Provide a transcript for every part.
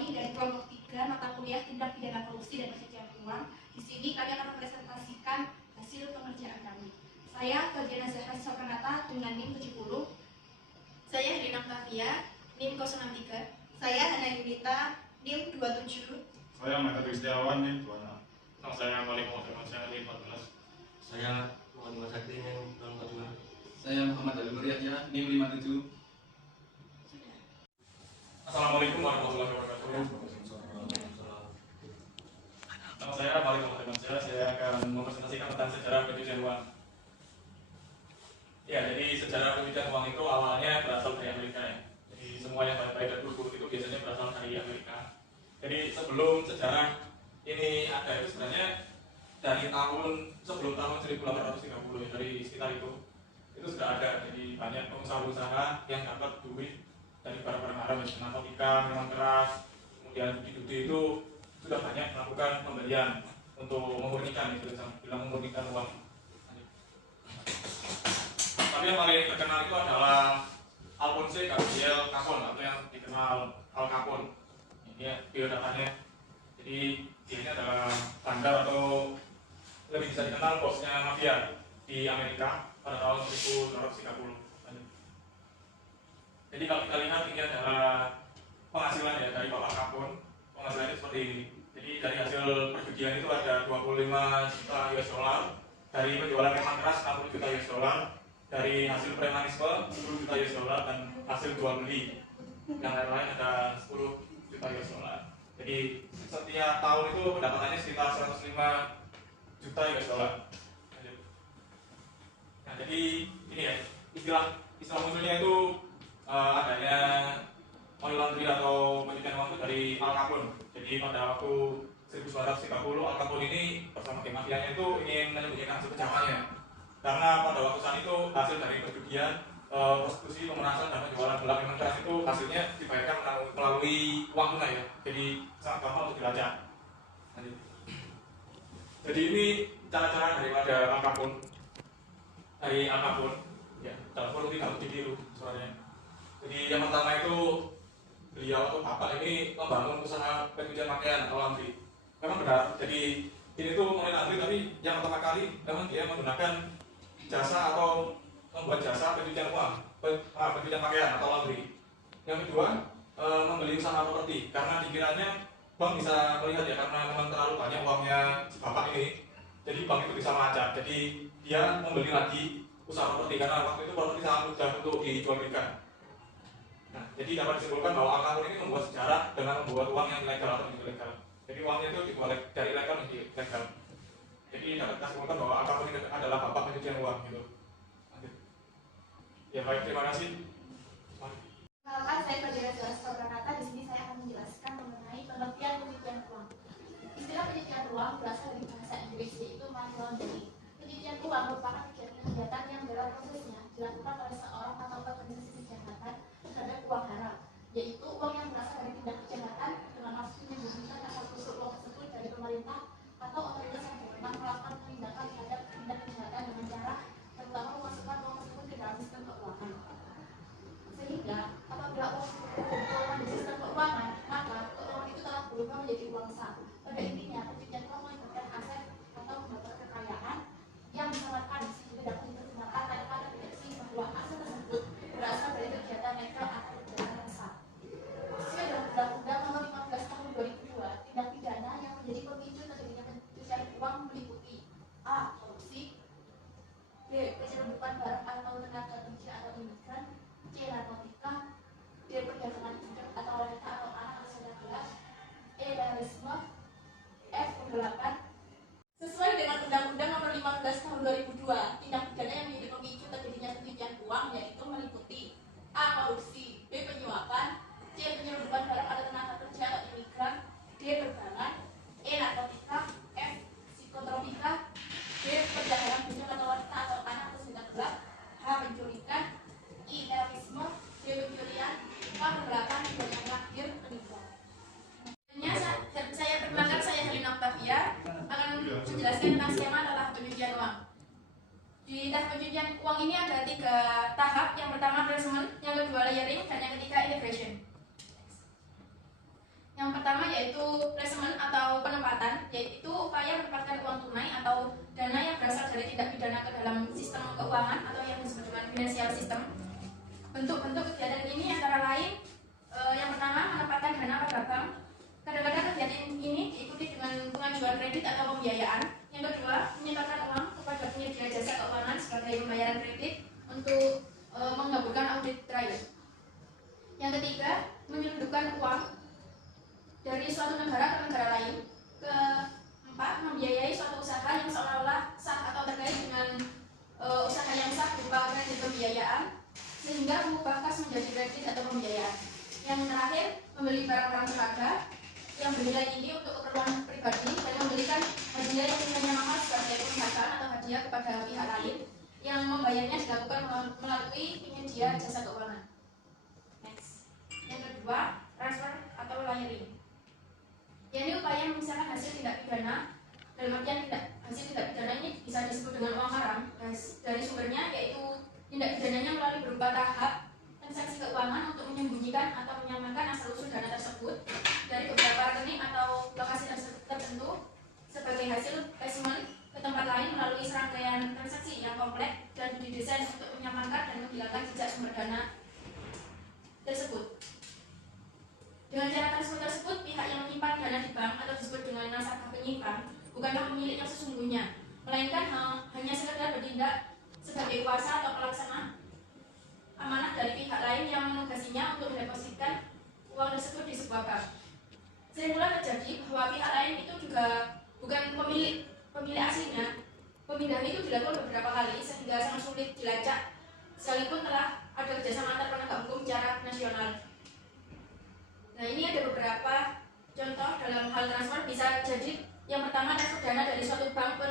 kami dari kelompok 3 mata kuliah Tindak Pidana Korupsi dan Pencucian Uang. Di sini kami akan mempresentasikan hasil pengerjaan kami. Saya Fabiana Zahra Sokranata dengan NIM 70. Saya Helena Flavia, NIM 063. Saya Hana Yunita, NIM 27. Saya Mehmet Kristiawan, NIM 26. Nama saya Malik Muhammad NIM 14. Saya Muhammad Sakti, NIM 42. Saya Muhammad Ali Muryahya, NIM 57. Assalamualaikum warahmatullahi wabarakatuh. Nama saya Malik Muhammad. Saya akan mempresentasikan tentang sejarah pencucian uang. Ya, jadi sejarah pencucian uang itu awalnya berasal dari Amerika ya. Jadi semua yang baik-baik dan buruk itu biasanya berasal dari Amerika. Jadi sebelum sejarah ini ada itu sebenarnya dari sebelum tahun 1830 ya, dari sekitar itu sudah ada. Jadi banyak pengusaha-pengusaha yang dapat duit dari barang-barang haram seperti narkotika, minuman keras, kemudian judi itu sudah banyak melakukan pembelian untuk memurnikan, itu bilang memurnikan uang. Tapi yang paling terkenal itu adalah Alphonse Gabriel Capone atau yang dikenal Al Capone. Ini ya biodatanya. Jadi dia ini adalah bandar atau lebih bisa dikenal bosnya mafia di Amerika pada tahun 1930. Jadi kalau kita lihat ini adalah penghasilan ya dari Bapak Capone. Penghasilannya seperti ini. Jadi dari hasil perjudian itu ada 25 juta US dollar, dari penjualan minuman keras 60 juta US dollar, dari hasil premanisme 10 juta US dollar, dan hasil jual beli yang lain-lain ada 10 juta US dollar. Jadi setiap tahun itu pendapatannya sekitar 105 juta US dollar. Nah, jadi ini ya istilah munculnya itu adanya money laundry atau pencucian uang itu dari Al Capone. Jadi pada waktu 1930 Al Capone ini bersama geng mafianya itu ingin menyembunyikan hasil kejahatannya. Karena pada waktu saat itu hasil dari perjudian, prostitusi, pemerasan dan penjualan gelap minuman keras itu hasilnya dibayarkan melalui uang tunai ya. Jadi sangat gampang untuk dilacak. Jadi ini cara-cara daripada Al Capone. Dari Al Capone, ya dalam politik harus ditiru suaranya. Jadi yang pertama itu beliau atau bapak ini membangun usaha pencucian pakaian atau laundry. Memang benar. Jadi ini tuh mulai laundry, tapi yang pertama kali memang dia menggunakan jasa atau membuat jasa pencucian uang, pencucian pakaian atau laundry. Yang kedua membeli usaha properti karena dikiranya bank bisa melihat ya, karena memang terlalu banyak uangnya si bapak ini. Jadi bank itu bisa melacak. Jadi dia membeli lagi usaha properti karena waktu itu properti sangat mudah untuk dijual belikan. Nah, jadi dapat disimpulkan bahwa Al Capone ini membuat sejarah dengan membuat uang yang ilegal atau ilegal. Jadi uangnya itu dibuat dari legal menjadi ilegal. Jadi dapat disimpulkan bahwa Al Capone ini adalah bapak pencucian uang gitu. Ya baik, terima kasih. Perkenalkan, saya Fabiana Zahra Sokranata. Di sini saya akan menjelaskan mengenai pengertian pencucian uang. Istilah pencucian uang berasal dari bahasa Inggris, yaitu money laundering. Pencucian uang merupakan kegiatan yang dalam prosesnya dilakukan oleh seorang atau organisasi kejahatan terhadap uang haram, yaitu uang yang berasal dari tindak kejahatan dengan maksud menyembunyikan asal-usul uang tersebut dari pemerintah atau otoritas yang berwenang melakukan penindakan terhadap tindak kejahatan dengan cara terutama memasukkan uang tersebut ke dalam sistem keuangan. Sehingga apabila uang terkumpul di sistem keuangan, maka keuangan itu telah berubah menjadi uang sah. Pada intinya, pencucian uang melibatkan aset atau membuat kekayaan yang diselamatkan sehingga dapat diterjemahkan tanpa deteksi bahwa aset tersebut berasal dari kegiatan legal atau kegiatan sah. Sesuai dengan Undang-Undang Nomor 15 Tahun 2002, tindak pidana yang menjadi pemicu terjadinya pencucian uang meliputi: A. Korupsi, B. Penyelundupan barang atau tenaga kerja atau imigran, C. Narkotika, D. Perdagangan budak atau wanita atau anak atau saudara, E. Terorisme, keuangan atau yang disebut dengan financial system. Bentuk-bentuk kegiatan ini antara lain yang pertama menempatkan dana pada bank. Kadang-kadang kegiatan ini diikuti dengan pengajuan kredit atau pembiayaan. Yang kedua, menyetorkan uang kepada penyedia jasa keuangan sebagai pembayaran kredit untuk menggabungkan audit trial. Yang ketiga, menyelundupkan uang dari suatu negara ke negara lain. Keempat, membiayai suatu usaha yang seolah-olah sah atau terkait dengan usaha yang sah berupa kredit pembiayaan sehingga mengubah kas menjadi kredit atau pembiayaan. Yang terakhir, membeli barang-barang berharga yang bernilai tinggi untuk keperluan pribadi dan memberikan hadiah yang nilainya mahal sebagai penghargaan atau hadiah kepada pihak lain yang membayarnya dilakukan melalui penyedia jasa keuangan. Next. Yang kedua, transfer atau lawyering. Ini upaya memisahkan hasil tindak pidana. Dalam artian hasil tindak pidana ini bisa disebut dengan uang haram dari sumbernya, yaitu tindak pidananya melalui berupa tahap transaksi keuangan untuk menyembunyikan atau menyamakan asal-usul dana tersebut dari beberapa rekening atau lokasi tertentu sebagai hasil placement ke tempat lain melalui serangkaian transaksi yang kompleks dan didesain untuk menyamakan dan menghilangkan jejak sumber dana tersebut. Dengan cara transfer tersebut, pihak yang menyimpan dana di bank atau disebut dengan nasabah penyimpan bukanlah pemilik yang sesungguhnya, melainkan hanya sekedar bertindak sebagai kuasa atau pelaksana amanah dari pihak lain yang menugasinya untuk mendepositkan uang tersebut di sebuah bank. Sering pula terjadi bahwa pihak lain itu juga bukan pemilik aslinya. Pemindahan itu dilakukan beberapa kali sehingga sangat sulit dilacak, sekalipun telah ada kerjasama antar penegak hukum secara nasional. Nah, ini ada beberapa contoh dalam hal transfer. Bisa jadi yang pertama, transfer dana dari suatu bank ke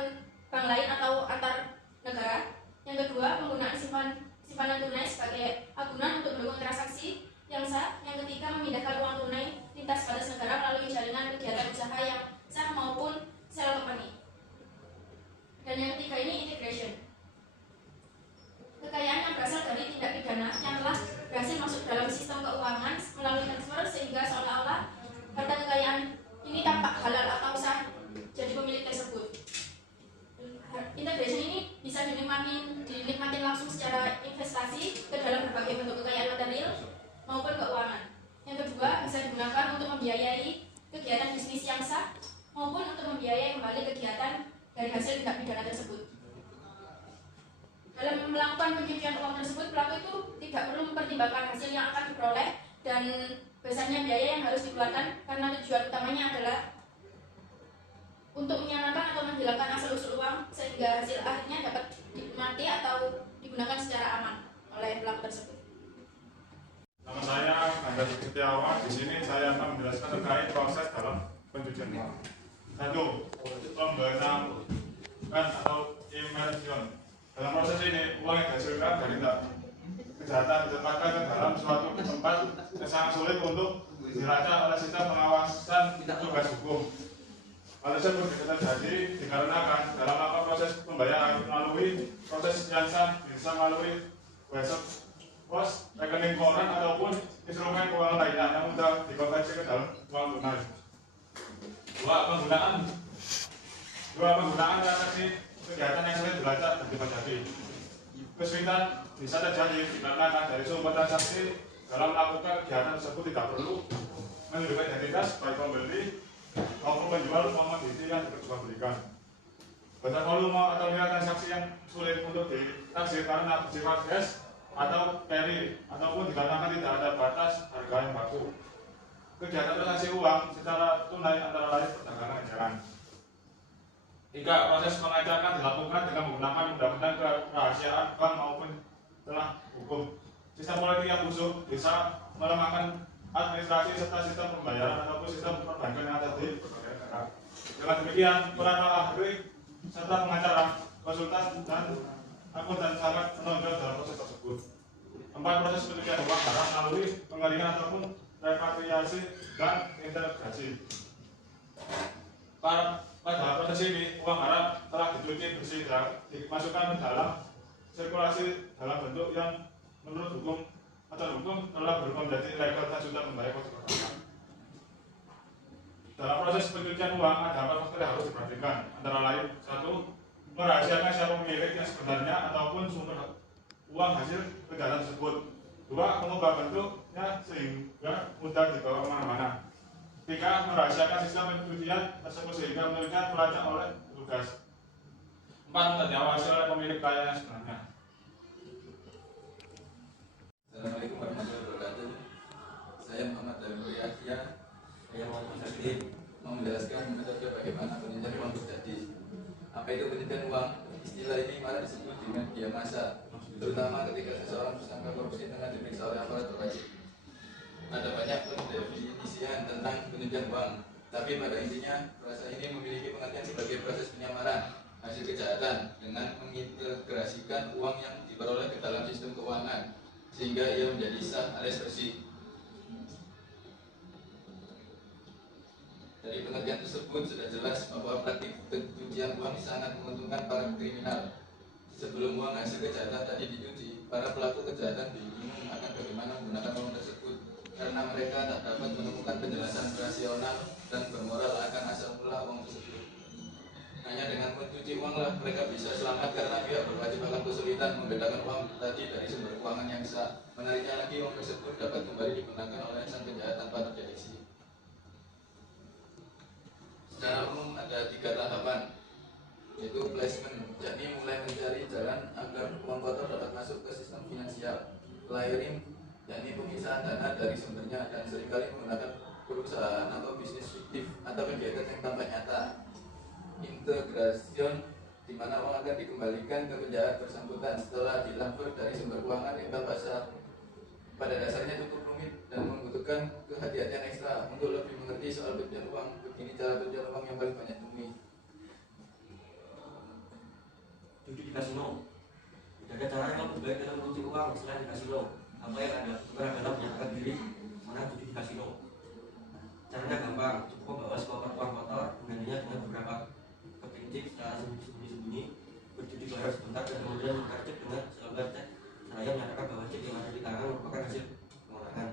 bank lain atau antar negara. Yang kedua, penggunaan simpanan tunai sebagai agunan untuk mendukung transaksi yang sah. Yang ketiga, memindahkan uang tunai lintas batas negara melalui jalinan kegiatan usaha yang sah maupun shell company. Dan yang ketiga ini integration. Kekayaan yang berasal dari tindak pidana yang telah berhasil masuk dalam sistem keuangan melalui transfer sehingga seolah-olah harta kekayaan ini tampak halal atau sah jadi pemilik tersebut. Integration ini bisa dinikmati langsung secara investasi ke dalam berbagai bentuk kekayaan material maupun keuangan. Yang kedua, bisa digunakan untuk membiayai kegiatan bisnis yang sah maupun untuk membiayai kembali kegiatan dari hasil tindak pidana tersebut. Dalam melakukan pencucian uang tersebut, pelaku itu tidak perlu mempertimbangkan hasil yang akan diperoleh dan besarnya biaya yang harus dikeluarkan karena tujuan utamanya adalah untuk menyamakan atau menghilangkan asal-usul uang sehingga hasil akhirnya dapat dinikmati atau digunakan secara aman oleh pelaku tersebut. Nama saya Angga Setiawan. Di sini saya akan menjelaskan terkait proses dalam pencucian uang. 1. Pembenahan atau immersion. Dalam proses ini, uang yang dihasilkan dari kejahatan ditempatkan ke dalam suatu tempat yang sangat sulit untuk dilacak oleh sistem pengawasan tugas hukum. Hal tersebut bisa terjadi dikarenakan dalam melakukan proses pembayaran melalui proses yang sah bisa melalui website, pos, rekening koran ataupun instrumen keuangan lainnya yang mudah dikonversi ke dalam uang tunai. 2. Penggunaan transaksi kegiatan yang sulit dilacak dan dipajaki. Kesulitan bisa terjadi dikarenakan dari sumber transaksi dalam melakukan kegiatan tersebut tidak perlu menunjukkan identitas baik pembeli maupun penjual komoditi yang diperjualbelikan. Besar volume atau nilai transaksi yang sulit untuk ditaksir karena bersifat cash atau carry ataupun dikarenakan tidak ada batas harga yang baku. Kegiatan transaksi uang secara tunai antara lain perdagangan eceran. 3. Proses pengacakan dilakukan dengan menggunakan undang-undang kerahasiaan bank maupun telah hukum. Sistem politik yang busuk bisa melemahkan administrasi serta sistem pembayaran ataupun sistem perbankan yang ada di berbagai negara. Dengan demikian, para ahli serta pengacara, konsultan dan akuntan sangat menonjol dalam proses tersebut. 4. Proses pencucian uang haram melalui pengalihan ataupun repatriasi dan integrasi. Pada proses ini, uang haram telah dicuci bersih dan dimasukkan ke dalam sirkulasi dalam bentuk yang menurut hukum atau hukum telah berubah menjadi legal dan sudah membayar konsekuensi. Dalam proses pencucian uang ada 4 faktor yang harus diperhatikan, antara lain 1. merahasiakan siapa pemilik yang sebenarnya ataupun sumber uang hasil kejahatan tersebut. 2. Mengubah bentuknya sehingga mudah dibawa kemana-mana. 3. Merahasiakan sistem pencucian tersebut sehingga pemiliknya pelacak oleh petugas. 4. Diawasi oleh pemilik kaya yang sebenarnya. Assalamualaikum warahmatullahi wabarakatuh. Saya Muhammad Dalmuri Yahya. Saya Muhammad Sakti mau menjelaskan metode bagaimana penyediaan uang terjadi. Apa itu penyediaan uang? Istilah ini malah disebut dengan media massa, terutama ketika seseorang tersangka korupsi tengah diperiksa oleh aparat berwajib. Ada banyak pendefinisian tentang penyediaan uang, tapi pada intinya frasa ini memiliki pengertian sebagai proses penyamaran hasil kejahatan dengan mengintegrasikan uang yang diperoleh ke dalam sistem keuangan sehingga ia menjadi sah alias bersih. Dari pengertian tersebut sudah jelas bahwa praktik pencucian uang sangat menguntungkan para kriminal. Sebelum uang hasil kejahatan tadi dicuci, para pelaku kejahatan bingung akan bagaimana menggunakan uang tersebut karena mereka tak dapat menemukan penjelasan rasional dan bermoral akan asal mula uang tersebut. Hanya dengan mencuci uanglah mereka bisa selamat karena pihak berwajib akan kesulitan membedakan uang tadi dari sumber keuangan yang sah. Menariknya lagi, uang tersebut dapat kembali digunakan oleh sang penjahat tanpa terdeteksi. Secara umum ada 3 tahapan, yaitu placement, yakni mulai mencari jalan agar uang kotor dapat masuk ke sistem finansial. Layering, yakni pemisahan dana dari sumbernya dan seringkali menggunakan perusahaan atau bisnis fiktif atau kegiatan yang tampak nyata. Integration, di mana uang akan dikembalikan ke penjahat bersangkutan setelah ditransfer dari sumber keuangan yang tampak sah. Pada dasarnya cukup rumit dan membutuhkan kehati-hatian ekstra. Untuk lebih mengerti soal pencucian uang, begini cara pencucian uang yang paling banyak ditemui. Judi di kasino. Tidak ada cara yang lebih baik dalam mencuci uang selain di kasino. Apa yang ada bukan adalah menyatakan diri mana judi di kasino. Caranya gampang, cukup membawa sekoper uang kotor, menggantinya dengan beberapa kepincik secara sembunyi-sembunyi, berjudi barang sebentar dan kemudian menukar cek dengan selembar cek. Saya menyatakan bahwa cek yang ada di tangan merupakan hasil pengurangan.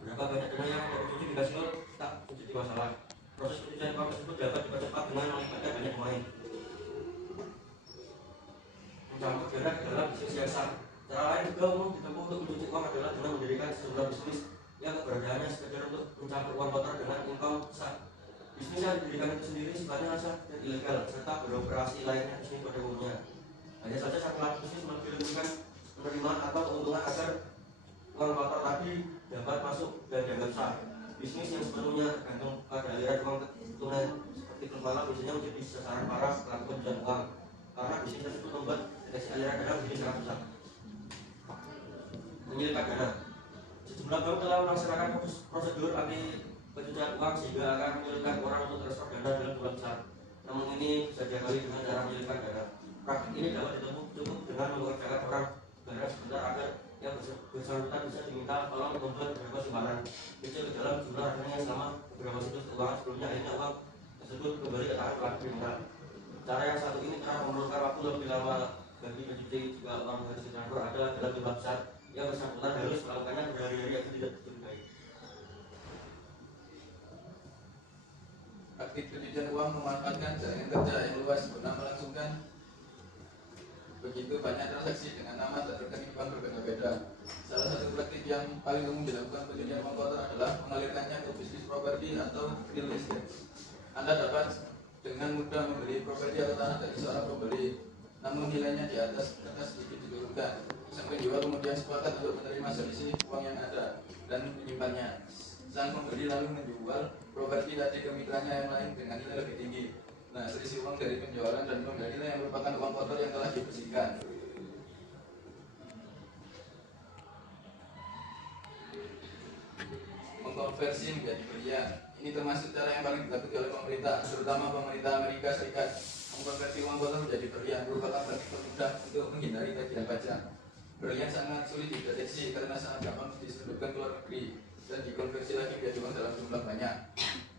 Berapa banyak dana yang tidak dicuci di kasino tak menjadi masalah. Proses pencucian uang tersebut dapat dipercepat dengan melibatkan banyak pemain. Mencampur dana ke dalam bisnis yang sah. Cara lain juga umum ditempuh untuk mencuci uang adalah dengan mendirikan sejumlah bisnis yang keberadaannya sekedar untuk mencampur uang kotor dengan income sah. Bisnis yang didirikan itu sendiri sifatnya sah dan ilegal serta beroperasi layaknya bisnis pada umumnya. Hanya saja satu lagi bisnis menggilirkan penerimaan atau keuntungan agar uang kotor tadi dapat masuk dan dianggap sah. Bisnis yang sepenuhnya tergantung pada aliran uang tunai seperti klub malam biasanya menjadi sasaran para pelaku pencucian uang karena bisnis tersebut membuat deteksi aliran dana menjadi sangat susah. Menyelipkan dana. Sejumlah bank telah melaksanakan prosedur anti pencucian uang sehingga akan menyulitkan orang untuk transfer dana dalam jumlah besar. Namun ini bisa diakali dengan cara menyelipkan dana. Praktik ini dapat ditempuh cukup dengan mengerjakan orang barang sebentar agar yang bersangkutan bisa diminta tolong membuat beberapa simpanan kecil ke dalam jumlah rekening yang sama beberapa situs keuangan sebelumnya akhirnya uang tersebut kembali ke tangan pelaku kriminal. Cara yang satu ini telah memerlukan waktu lebih lama bagi pencuci jika uang harus ditransfer adalah dalam jumlah besar. Yang bersangkutan harus melakukannya berhari-hari agar tidak dicurigai. Praktik pencucian uang memanfaatkan jaringan kerja yang luas guna melangsungkan begitu banyak transaksi dengan nama dan rekening bank berbeda-beda. Salah satu praktik yang paling umum dilakukan pencucian uang kotor adalah mengalirkannya ke bisnis properti atau real estate. Anda dapat dengan mudah membeli properti atau tanah dari seorang pembeli, namun nilainya di atas kertas sedikit diturunkan. Sang penjual kemudian sepakat untuk menerima selisih uang yang ada dan menyimpannya. Sang pembeli lalu menjual properti tadi ke mitranya yang lain dengan nilai lebih tinggi. Nah, selisih uang dari penjualan dan pembelian yang merupakan uang kotor yang telah dibersihkan. Mengkonversi menjadi berlian. Ini termasuk cara yang paling dilakukan oleh pemerintah, terutama pemerintah Amerika Serikat. Mengkonversi uang kotor menjadi berlian merupakan praktik mudah untuk menghindari tagihan pajak. Berlian sangat sulit dideteksi karena sangat gampang diselundupkan ke luar negeri dan dikonversi lagi menjadi uang dalam jumlah banyak.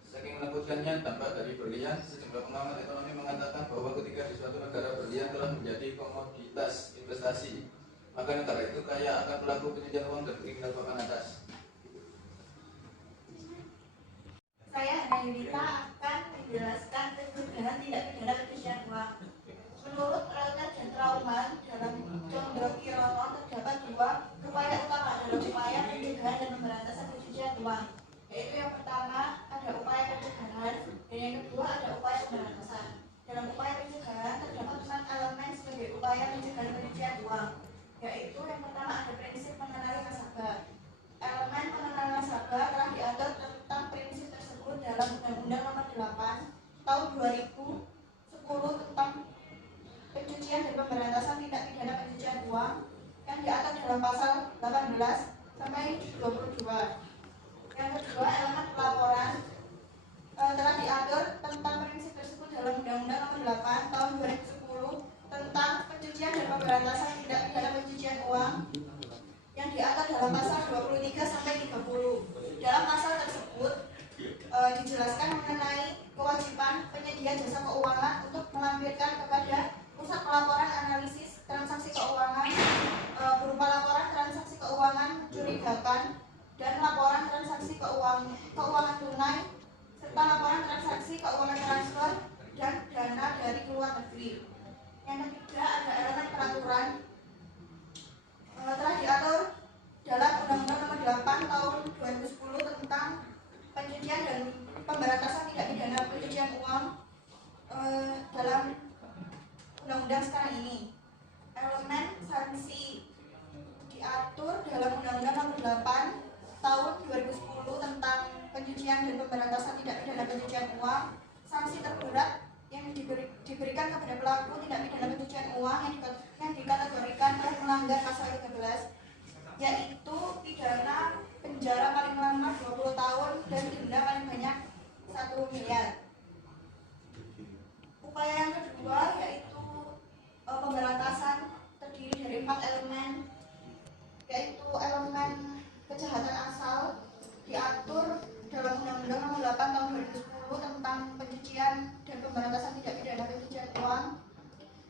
Saking menakutkannya dampak dari berlian, sejumlah pengamat ekonomi mengatakan bahwa ketika di suatu negara berlian telah menjadi komoditas investasi, maka negara itu kaya akan pelaku pencucian uang dan kriminal papan atas. Saya Hana Yunita akan menjelaskan pencegahan tindak pidana pencucian uang. Menurut Reuter dan Trauman dalam Condro-Kirono terdapat dua upaya utama dalam upaya pencegahan dan pemberantasan pencucian uang, yaitu yang pertama ada upaya pencegahan dan yang kedua ada upaya pemberantasan. Dalam upaya pencegahan terdapat 4 elemen sebagai upaya pencegahan pencucian uang, yaitu yang pertama ada prinsip mengenali nasabah. Elemen mengenali nasabah telah diatur tentang prinsip tersebut dalam Undang-Undang Nomor 8 Tahun 2010 tentang pencucian dan pemberantasan tindak pidana pencucian uang yang diatur dalam pasal 18 sampai 22. Yang kedua, elemen pelaporan telah diatur tentang prinsip tersebut dalam Undang-Undang Nomor 8 Tahun 2010 tentang pencucian dan pemberantasan tindak pidana pencucian uang yang diatur dalam pasal 23 sampai 30. Dalam pasal tersebut dijelaskan mengenai kewajiban penyedia jasa keuangan untuk melampirkan kepada pusat pelaporan analisis transaksi keuangan berupa laporan transaksi keuangan mencurigakan dan laporan transaksi keuangan tunai serta laporan transaksi keuangan transfer dan dana dari luar negeri. Yang ketiga ada elemen peraturan telah diatur dalam Undang-Undang Nomor 8 Tahun 2010 tentang pencucian dan pemberantasan tindak pidana pencucian uang dalam undang-undang sekarang ini. Elemen sanksi diatur dalam Undang-Undang Nomor 8 Tahun 2010 tentang pencucian dan pemberantasan tindak pidana pencucian uang. Sanksi terberat yang diberikan kepada pelaku tindak pidana pencucian uang yang dikategorikan telah melanggar pasal 13, yaitu pidana penjara paling lama 20 tahun dan denda paling banyak 1 miliar. Upaya yang kedua yaitu pemberantasan terdiri dari 4 elemen, yaitu elemen kejahatan asal diatur dalam Undang-Undang Nomor 8 Tahun 2010 tentang pencucian dan pemberantasan tindak pidana pencucian uang.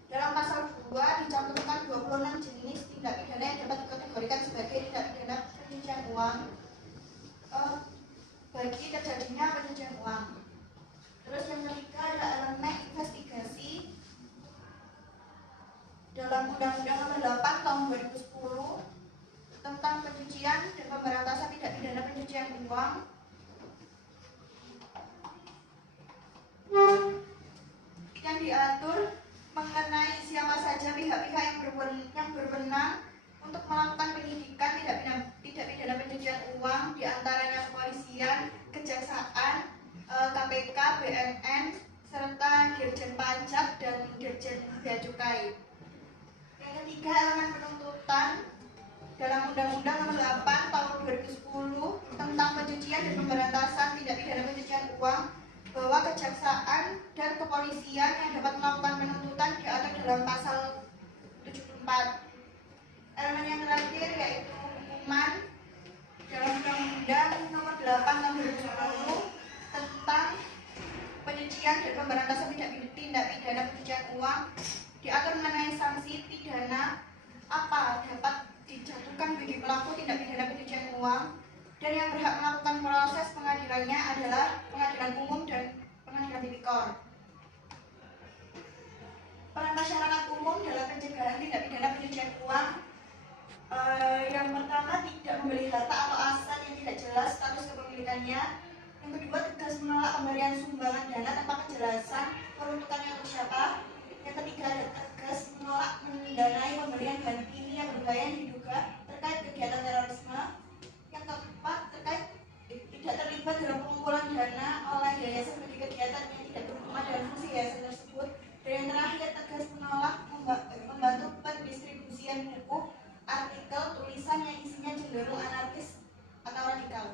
Dalam pasal 2 dicantumkan 26 jenis tindak pidana yang dapat dikategorikan sebagai tindak pidana pencucian uang bagi terjadinya pencucian uang. Terus yang ketiga ada elemen investigasi dalam Undang-Undang Nomor 8 Tahun 2010 tentang pencucian dan pemberantasan tindak pidana pencucian uang. Yang diatur mengenai siapa saja pihak-pihak yang berwenang untuk melakukan penyidikan tindak pidana pencucian uang, diantaranya kepolisian, kejaksaan, KPK, BNN, serta Dirjen Pajak dan Dirjen Bea Cukai. Yang ketiga elemen penuntutan dalam Undang-Undang Nomor 8 Tahun 2010 tentang pencucian dan pemberantasan tindak pidana pencucian uang, bahwa kejaksaan dan kepolisian yang dapat melakukan penuntutan diatur dalam pasal 74. Elemen yang terakhir yaitu hukuman dalam Undang-Undang Nomor 8 Tahun 2010 tentang pencucian dan pemberantasan tindak pidana pencucian uang, diatur mengenai sanksi pidana apa dapat dijatuhkan bagi pelaku tindak pidana pencucian uang, dan yang berhak melakukan proses pengadilannya adalah pengadilan umum dan pengadilan tipikor. Peran masyarakat umum dalam pencegahan tindak pidana pencucian uang, yang pertama tidak membeli harta atau aset yang tidak jelas status kepemilikannya. Yang kedua, tegas menolak pemberian sumbangan dana tanpa kejelasan peruntukannya untuk siapa. Yang ketiga, tegas menolak mendanai pemberian bahan kimia berbahaya yang diduga terkait kegiatan terorisme. Yang keempat, terkait tidak terlibat dalam pengumpulan dana oleh yayasan bagi kegiatan yang tidak berhubungan dengan fungsi yayasan tersebut. Dan yang terakhir, tegas menolak membantu pendistribusian buku, artikel, tulisan yang isinya cenderung anarkis atau radikal.